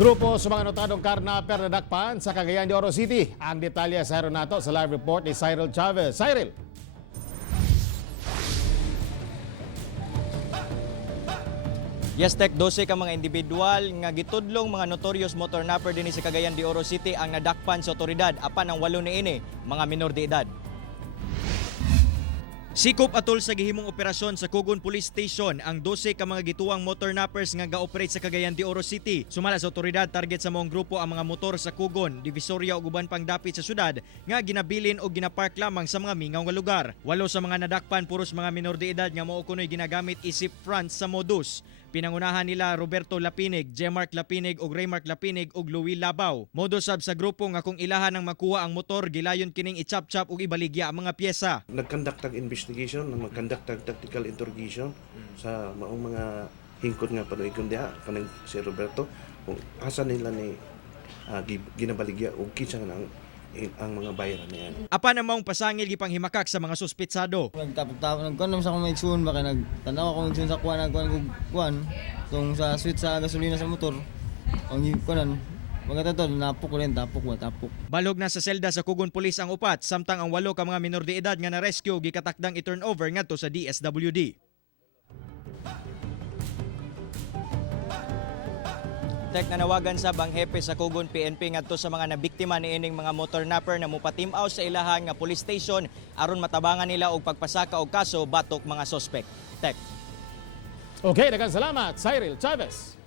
Grupo sa mga notadong karnaper na dakpan sa Cagayan de Oro City. Ang detalye sa nato sa live report ni Cyril Chavez. Cyril! Yes, Tek, 12 ka mga individual nga gitudlong mga notorious motornapper dinhi sa Cagayan de Oro City ang nadakpan sa otoridad apan ang 8 niini mga menor de edad. Sikop atol sa gihimong operasyon sa Kugon Police Station ang 12 ka mga gituwang motornappers nga ga-operate sa Cagayan de Oro City. Sumala sa otoridad, target sa maong grupo ang mga motor sa Kugon, Divisoria ug uban pang dapit sa syudad nga ginabilin o ginapark lamang sa mga mingaw nga lugar. 8 sa mga nadakpan puros mga menor de edad nga mao kunoy ginagamit isip front sa modus. Pinangunahan nila Roberto Lapinig, Jemark Lapinig ug Raymark Lapinig ug Louie Labaw. Modus sab sa grupo nga kung ilahan ang makuha ang motor, gilayon kining i-chop-chop ug ibaligya ang mga pyesa. Nag-conduct ng investigation, mag-conduct ng tactical interrogation sa maong mga hingkod nga panuigon diha kanang si Roberto kung asa nila ni ginabaligya ug kinsa nga ang mga bayaran niya. Apan namang pasangil gipanghimakak sa mga suspetsado. Nagtapok-tapok nagkuan sa akong maigsoon baka nagtanaw ako maigsoon sa kuan kuan tong sa switch sa gasolina sa motor. Ang kuanan magatato napok ko rin tapok. Balog na sa selda sa Kugon Police ang upat samtang ang 8 ka mga menor de edad nga na-rescue gikatakdang i-turnover ngadto sa DSWD. Tek, nanawagan sa bang hepe sa Kugon PNP ngadto sa mga nabiktima niining mga motornapper na mupatim-aw sa ilahan nga police station aron matabangan nila og pagpasaka og kaso batok mga suspect. Tek. Okay, daghang salamat, Cyril Chavez.